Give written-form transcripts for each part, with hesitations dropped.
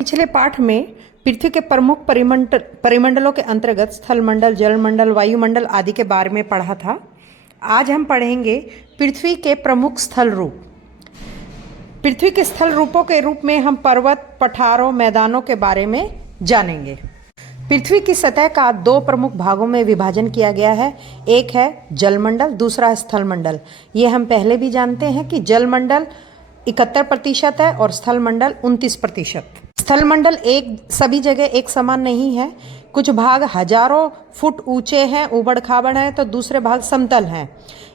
पिछले पाठ में पृथ्वी के प्रमुख परिमंडलों के अंतर्गत स्थलमंडल, जलमंडल, वायुमंडल आदि के बारे में पढ़ा था। आज हम पढ़ेंगे पृथ्वी के प्रमुख स्थल रूप। पृथ्वी के स्थल रूपों के रूप में हम पर्वत, पठारों, मैदानों के बारे में जानेंगे। पृथ्वी की सतह का दो प्रमुख भागों में विभाजन किया गया है। एक है जलमंडल, दूसरा है स्थलमंडल। ये हम पहले भी जानते हैं कि जलमंडल 71% है और स्थलमंडल 29%। स्थलमंडल सभी जगह एक समान नहीं है। कुछ भाग हजारों फुट ऊंचे हैं, उबड़ खाबड़ हैं, तो दूसरे भाग समतल हैं।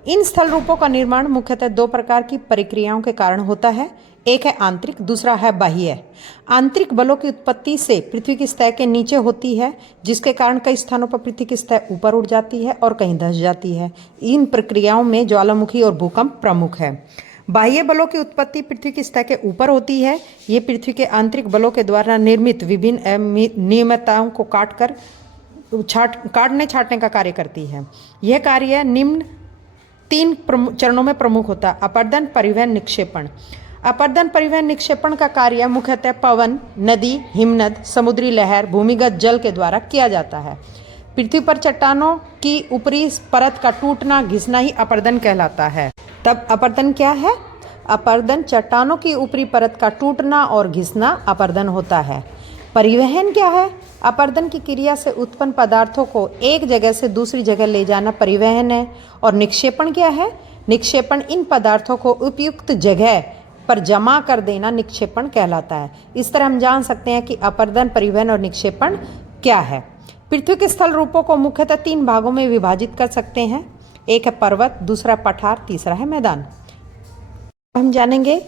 इन स्थल रूपों का निर्माण मुख्यतः दो प्रकार की प्रक्रियाओं के कारण होता है। एक है आंतरिक, दूसरा है बाह्य। आंतरिक बलों की उत्पत्ति से पृथ्वी की सतह के नीचे होती है, जिसके कारण कई स्थानों पर पृथ्वी की सतह ऊपर उठ जाती है और कहीं धंस जाती है। इन प्रक्रियाओं में ज्वालामुखी और भूकंप प्रमुख है। बाह्य बलों की उत्पत्ति पृथ्वी की सतह के ऊपर होती है। ये पृथ्वी के आंतरिक बलों के द्वारा निर्मित विभिन्न नियमितताओं को काटने छाटने का कार्य करती है। यह कार्य निम्न 3 चरणों में प्रमुख होता है। अपर्दन, परिवहन, निक्षेपण। अपर्दन परिवहन निक्षेपण का कार्य मुख्यतः पवन, नदी, हिमनद, समुद्री लहर, भूमिगत जल के द्वारा किया जाता है। पृथ्वी पर चट्टानों की ऊपरी परत का टूटना, घिसना ही अपर्दन कहलाता है। तब अपर्दन क्या है? अपर्दन चट्टानों की ऊपरी परत का टूटना और घिसना अपर्दन होता है। परिवहन क्या है? अपर्दन की क्रिया से उत्पन्न पदार्थों को एक जगह से दूसरी जगह ले जाना परिवहन है। और निक्षेपण क्या है? निक्षेपण इन पदार्थों को उपयुक्त जगह पर जमा कर देना निक्षेपण कहलाता है। इस तरह हम जान सकते हैं कि अपर्दन, परिवहन और निक्षेपण क्या है। पृथ्वी के स्थल रूपों को मुख्यतः 3 भागों में विभाजित कर सकते हैं। एक है पर्वत, दूसरा पठार, तीसरा है मैदान। हम जानेंगे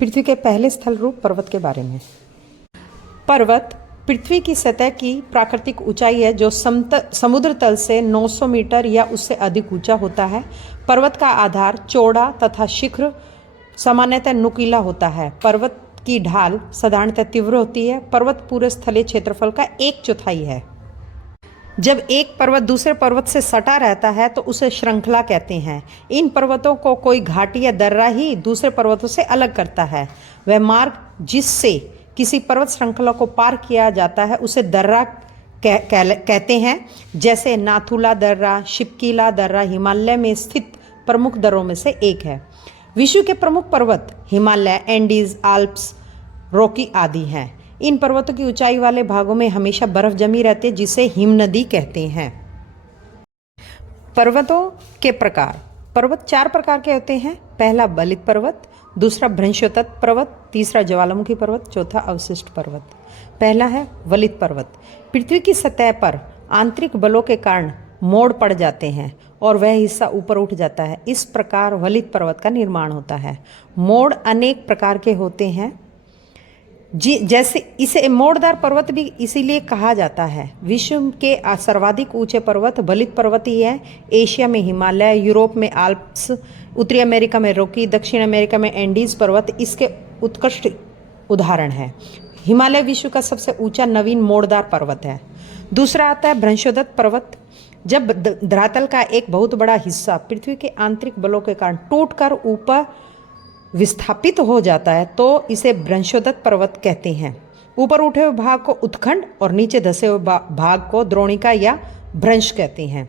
पृथ्वी के पहले स्थल रूप पर्वत के बारे में। पर्वत पृथ्वी की सतह की प्राकृतिक ऊंचाई है, जो समुद्र तल से 900 मीटर या उससे अधिक ऊंचा होता है। पर्वत का आधार चौड़ा तथा शिखर सामान्यतः नुकीला होता है। पर्वत की ढाल साधारणतः तीव्र होती है। पर्वत पूरे स्थलीय क्षेत्रफल का 1/4 है। जब एक पर्वत दूसरे पर्वत से सटा रहता है तो उसे श्रृंखला कहते हैं। इन पर्वतों को कोई घाटी या दर्रा ही दूसरे पर्वतों से अलग करता है। वह मार्ग जिससे किसी पर्वत श्रृंखला को पार किया जाता है उसे दर्रा कहते हैं। जैसे नाथुला दर्रा, शिपकीला दर्रा हिमालय में स्थित प्रमुख दर्रों में से एक है। विश्व के प्रमुख पर्वत हिमालय, एंडीज, आल्प्स, रॉकी आदि हैं। इन पर्वतों की ऊंचाई वाले भागों में हमेशा बर्फ जमी रहती है, जिसे हिमनदी कहते हैं। पर्वतों के प्रकार। पर्वत 4 प्रकार के होते हैं। पहला बलित पर्वत, दूसरा भ्रंशोत्तत पर्वत, तीसरा ज्वालामुखी पर्वत, चौथा अवशिष्ट पर्वत। पहला है वलित पर्वत। पृथ्वी की सतह पर आंतरिक बलों के कारण मोड़ पड़ जाते हैं और वह हिस्सा ऊपर उठ जाता है। इस प्रकार वलित पर्वत का निर्माण होता है। मोड़ अनेक प्रकार के होते हैं, जैसे इसे मोड़दार पर्वत भी इसीलिए कहा जाता है। विश्व के सर्वाधिक ऊंचे पर्वत वलित पर्वत ही है। एशिया में हिमालय, यूरोप में आल्प्स, उत्तरी अमेरिका में रॉकी, दक्षिण अमेरिका में एंडीज पर्वत इसके उत्कृष्ट उदाहरण है। हिमालय विश्व का सबसे ऊंचा नवीन मोड़दार पर्वत है। दूसरा आता है भ्रंशोत्तत पर्वत। जब धरातल का एक बहुत बड़ा हिस्सा पृथ्वी के आंतरिक बलों के कारण टूटकर ऊपर विस्थापित हो जाता है तो इसे भ्रंशोत्तत पर्वत कहते हैं। ऊपर उठे हुए भाग को उत्खंड और नीचे धसे हुए भाग को द्रोणिका या भ्रंश कहते हैं।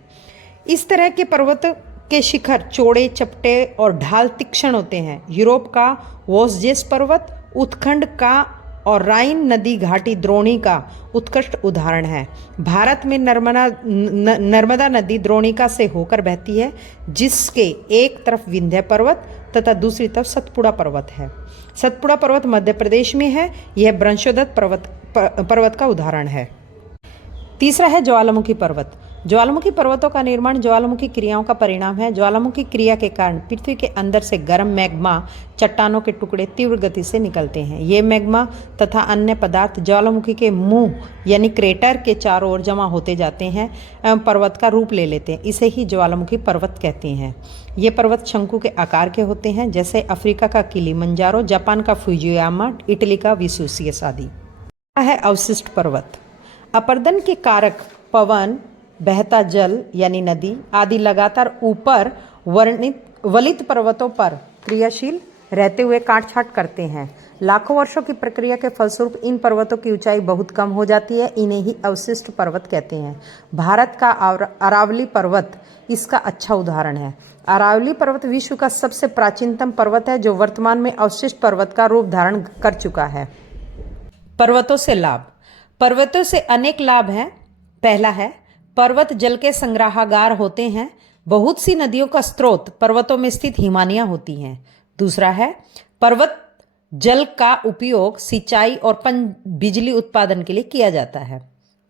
इस तरह के पर्वत के शिखर चौड़े, चपटे और ढाल तीक्ष्ण होते हैं। यूरोप का वोस्जेस पर्वत उत्खंड का और राइन नदी घाटी द्रोणिका उत्कृष्ट उदाहरण है। भारत में नर्मदा नदी द्रोणिका से होकर बहती है, जिसके एक तरफ विंध्य पर्वत तथा दूसरी तरफ सतपुड़ा पर्वत है। सतपुड़ा पर्वत मध्य प्रदेश में है। यह भ्रंशोत्तत पर्वत का उदाहरण है। तीसरा है ज्वालामुखी पर्वत। ज्वालामुखी पर्वतों का निर्माण ज्वालामुखी क्रियाओं का परिणाम है। ज्वालामुखी क्रिया के कारण पृथ्वी के अंदर से गर्म मैग्मा चट्टानों के टुकड़े तीव्र गति से निकलते हैं। ये मैग्मा तथा अन्य पदार्थ ज्वालामुखी के मुंह यानी क्रेटर के चारों ओर जमा होते जाते हैं एवं पर्वत का रूप ले लेते हैं। इसे ही ज्वालामुखी पर्वत कहते हैं। ये पर्वत शंकु के आकार के होते हैं, जैसे अफ्रीका का किलिमंजारो, जापान का फुजियामा, इटली का वेसुवियस आदि। है अवशिष्ट पर्वत। अपर्दन के कारक पवन, बहता जल यानी नदी आदि लगातार ऊपर वर्णित वलित पर्वतों पर क्रियाशील रहते हुए काट छांट करते हैं। लाखों वर्षों की प्रक्रिया के फलस्वरूप इन पर्वतों की ऊंचाई बहुत कम हो जाती है। इन्हें ही अवशिष्ट पर्वत कहते हैं। भारत का अरावली पर्वत इसका अच्छा उदाहरण है। अरावली पर्वत विश्व का सबसे प्राचीनतम पर्वत है, जो वर्तमान में अवशिष्ट पर्वत का रूप धारण कर चुका है। पर्वतों से लाभ। पर्वतों से अनेक लाभ हैं। पहला है, पर्वत जल के संग्रहागार होते हैं। बहुत सी नदियों का स्रोत पर्वतों में स्थित हिमानियां होती हैं। दूसरा है, पर्वत जल का उपयोग सिंचाई और बिजली उत्पादन के लिए किया जाता है।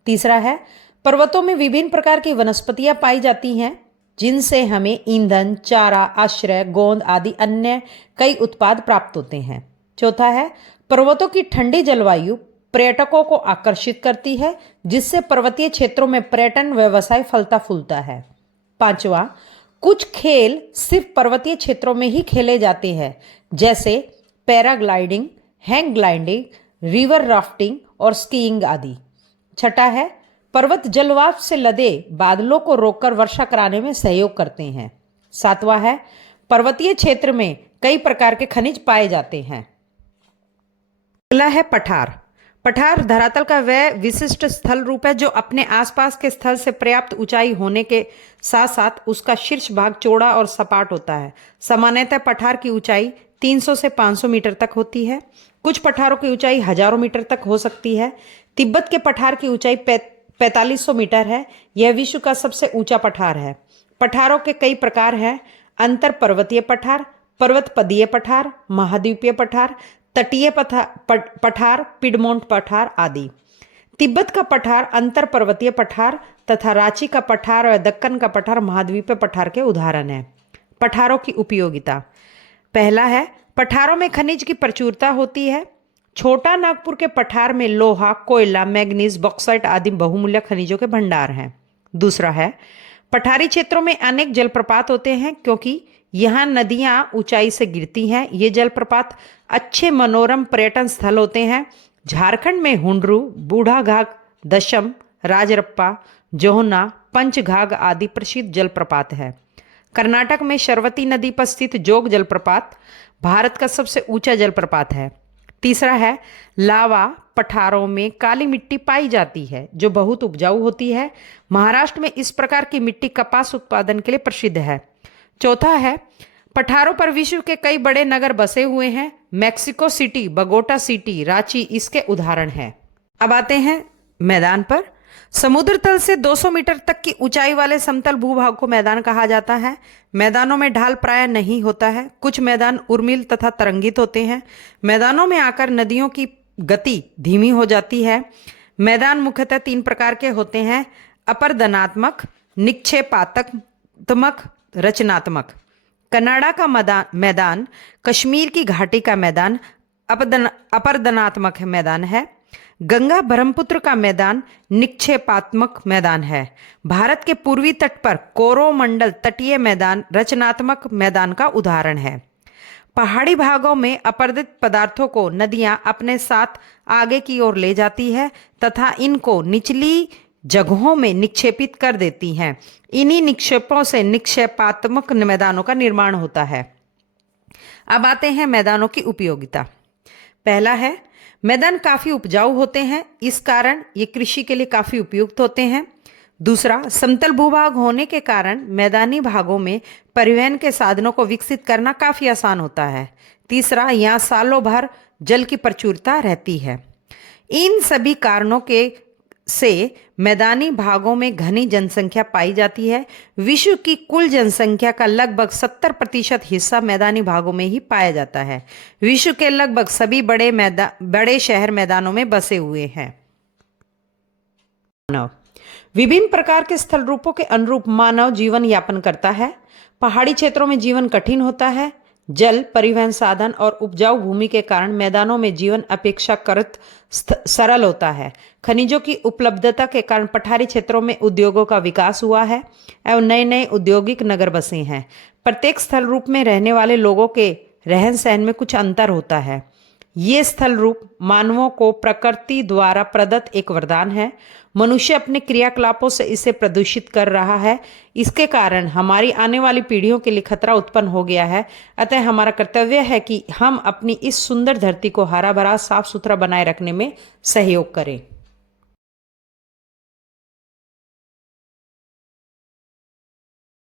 तीसरा है, पर्वतों में विभिन्न प्रकार की वनस्पतियां पाई जाती हैं, जिनसे हमें ईंधन, चारा, आश्रय, गोंद आदि अन्य कई उत्पाद प्राप्त होते हैं। चौथा है, पर्वतों की ठंडी जलवायु पर्यटकों को आकर्षित करती है, जिससे पर्वतीय क्षेत्रों में पर्यटन व्यवसाय फलता फूलता है। पांचवा, कुछ खेल सिर्फ पर्वतीय क्षेत्रों में ही खेले जाते हैं, जैसे paragliding, hang gliding, river rafting और स्कीइंग आदि। छठा है, पर्वत जलवाष्प से लदे बादलों को रोककर वर्षा कराने में सहयोग करते हैं। सातवां है, पर्वतीय क्षेत्र में कई प्रकार के खनिज पाए जाते हैं। अगला है पठार। पठार धरातल का वह विशिष्ट स्थल रूप है जो अपने आसपास के स्थल से पर्याप्त ऊंचाई होने के साथ साथ उसका शीर्ष भाग चौड़ा और सपाट होता है। सामान्यतः पठार की ऊंचाई 300 से 500 मीटर तक होती है। कुछ पठारों की ऊंचाई हजारों मीटर तक हो सकती है। तिब्बत के पठार की ऊंचाई 4500 मीटर है। यह विश्व का सबसे ऊंचा पठार है। पठारों के कई प्रकार हैं। अंतर पर्वतीय पठार, पर्वतपदीय पठार, महाद्वीपीय पठार, तटीय पठार, पिडमोंट पठार आदि। तिब्बत का पठार अंतर पर्वतीय पठार तथा रांची का पठार और दक्कन का पठार महाद्वीपीय पठार के उदाहरण हैं। पठारों की उपयोगिता। पहला है, पठारों में खनिज की प्रचुरता होती है। छोटा नागपुर के पठार में लोहा, कोयला, मैग्नीज, बॉक्साइट आदि बहुमूल्य खनिजों के भंडार हैं। दूसरा है, पठारी क्षेत्रों में अनेक जलप्रपात होते हैं, क्योंकि यहाँ नदियां ऊंचाई से गिरती हैं। ये जलप्रपात अच्छे मनोरम पर्यटन स्थल होते हैं। झारखंड में हुंडरू, बूढ़ा घाघ, दशम, राजरप्पा, जोहना, पंचघाघ आदि प्रसिद्ध जलप्रपात है। कर्नाटक में शरवती नदी पर स्थित जोग जलप्रपात भारत का सबसे ऊंचा जलप्रपात है। तीसरा है, लावा पठारों में काली मिट्टी पाई जाती है, जो बहुत उपजाऊ होती है। महाराष्ट्र में इस प्रकार की मिट्टी कपास उत्पादन के लिए प्रसिद्ध है। चौथा है, पठारों पर विश्व के कई बड़े नगर बसे हुए हैं। Mexico city, Bogota city, Ranchi इसके उदाहरण हैं। अब आते हैं मैदान पर। समुद्र तल से 200 मीटर तक की ऊंचाई वाले समतल भूभाग को मैदान कहा जाता है। मैदानों में ढाल प्राय नहीं होता है। कुछ मैदान उर्मिल तथा तरंगित होते हैं। मैदानों में आकर नदियों की गति धीमी हो जाती है। मैदान मुख्यतः 3 प्रकार के होते हैं: अपरदनात्मक, निक्षेपात्मक, रचनात्मक। कनाडा का मैदान, कश्मीर की घाटी का मैदान अपरदनात्मक मैदान है। गंगा ब्रह्मपुत्र का मैदान निक्षेपात्मक मैदान है। भारत के पूर्वी तट पर कोरोमंडल तटीय मैदान रचनात्मक मैदान का उदाहरण है। पहाड़ी भागों में अपरदित पदार्थों को नदियां अपने साथ आगे की ओर ले जाती है तथा इनको निचली जगहों में निक्षेपित कर देती हैं। इन्हीं निक्षेपों से निक्षेपात्मक मैदानों का निर्माण होता है। अब आते हैं मैदानों की उपयोगिता। पहला है, मैदान काफी उपजाऊ होते हैं, इस कारण ये कृषि के लिए काफी उपयुक्त होते हैं। दूसरा, समतल भूभाग होने के कारण मैदानी भागों में परिवहन के साधनों को विकसित करना काफी आसान होता है। तीसरा, यहाँ सालों भर जल की प्रचुरता रहती है। इन सभी कारणों के से मैदानी भागों में घनी जनसंख्या पाई जाती है। विश्व की कुल जनसंख्या का लगभग 70% हिस्सा मैदानी भागों में ही पाया जाता है। विश्व के लगभग सभी बड़े शहर मैदानों में बसे हुए हैं। मानव विभिन्न प्रकार के स्थल रूपों के अनुरूप मानव जीवन यापन करता है। पहाड़ी क्षेत्रों में जीवन कठिन होता है। जल, परिवहन साधन और उपजाऊ भूमि के कारण मैदानों में जीवन अपेक्षाकृत सरल होता है। खनिजों की उपलब्धता के कारण पठारी क्षेत्रों में उद्योगों का विकास हुआ है एवं नए नए औद्योगिक नगर बसे हैं। प्रत्येक स्थल रूप में रहने वाले लोगों के रहन सहन में कुछ अंतर होता है। ये स्थल रूप मानवों को प्रकृति द्वारा प्रदत्त एक वरदान है। मनुष्य अपने क्रियाकलापों से इसे प्रदूषित कर रहा है। इसके कारण हमारी आने वाली पीढ़ियों के लिए खतरा उत्पन्न हो गया है। अतः हमारा कर्तव्य है कि हम अपनी इस सुंदर धरती को हरा भरा साफ सुथरा बनाए रखने में सहयोग करें।